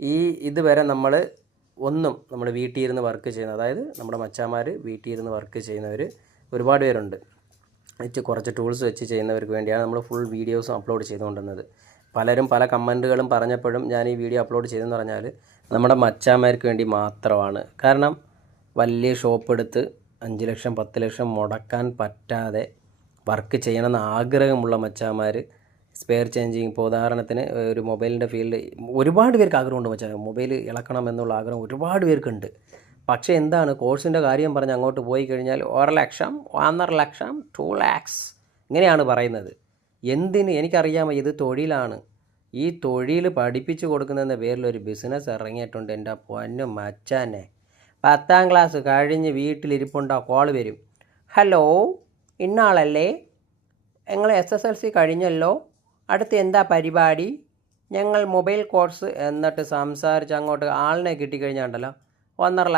ഈ ഇതുവരെ നമ്മൾ ഒന്നും നമ്മൾ വീട്ടിൽ ഇരുന്ന് വർക്ക് ചെയ്യുന്ന അതായത് നമ്മുടെ മച്ചാമാർ വീട്ടിൽ ഇരുന്ന് വർക്ക് ചെയ്യുന്നവർ ഒരുപാട് പേരുണ്ട്. വെച്ച് കുറച്ച് ടൂൾസ് വെച്ച് ചെയ്യുന്നവർക്ക് വേണ്ടിയാണ് നമ്മൾ ഫുൾ വീഡിയോസും അപ്ലോഡ് ചെയ്തുകൊണ്ടിരുന്നത്. പലരും പല കമന്റുകളും പറഞ്ഞപ്പോഴും ഞാൻ ഈ വീഡിയോ അപ്ലോഡ് ചെയ്തെന്ന് പറഞ്ഞാൽ നമ്മുടെ മച്ചാമാർക്ക് വേണ്ടി മാത്രമാണ്. കാരണം വലിയ ഷോപ്പ് എടുത്ത് അഞ്ച് ലക്ഷം പത്ത് ലക്ഷം മുടക്കാൻ പറ്റാതെ വർക്ക് ചെയ്യണമെന്ന് ആഗ്രഹമുള്ള മച്ചാന്മാർ സ്പെയർ ചേഞ്ചിങ് ഇപ്പോൾ ഉദാഹരണത്തിന് ഒരു മൊബൈലിന്റെ ഫീൽഡ് ഒരുപാട് പേർക്ക് ആഗ്രഹമുണ്ട് വെച്ചാൽ മൊബൈൽ ഇളക്കണം എന്നുള്ള ആഗ്രഹം ഒരുപാട് പേർക്കുണ്ട്. പക്ഷേ എന്താണ് കോഴ്സിന്റെ കാര്യം പറഞ്ഞ് അങ്ങോട്ട് പോയി കഴിഞ്ഞാൽ ഒരു ലക്ഷം ഒന്നര ലക്ഷം ടു ലാക്സ് ഇങ്ങനെയാണ് പറയുന്നത്. എന്തിന്? എനിക്കറിയാമോ ഇത് തൊഴിലാണ്. ഈ തൊഴിൽ പഠിപ്പിച്ചു കൊടുക്കുന്നതിന്റെ പേരിൽ ഒരു ബിസിനസ് ഇറങ്ങിയിട്ടുണ്ട് എന്റെ പൊന്നു മച്ചാനെ. പത്താം ക്ലാസ് കഴിഞ്ഞ് വീട്ടിലിരിപ്പുണ്ടോ? കോൾ വരും. ഹലോ ഇന്നാളല്ലേ? നിങ്ങൾ എസ് എസ് എൽ സി കഴിഞ്ഞല്ലോ? അടുത്ത് എന്താ പരിപാടി? ഞങ്ങൾ മൊബൈൽ കോഴ്സ് എന്നിട്ട് സംസാരിച്ച് അങ്ങോട്ട് ആളിനെ കിട്ടിക്കഴിഞ്ഞാണ്ടല്ലോ. ഒന്നര ലക്ഷം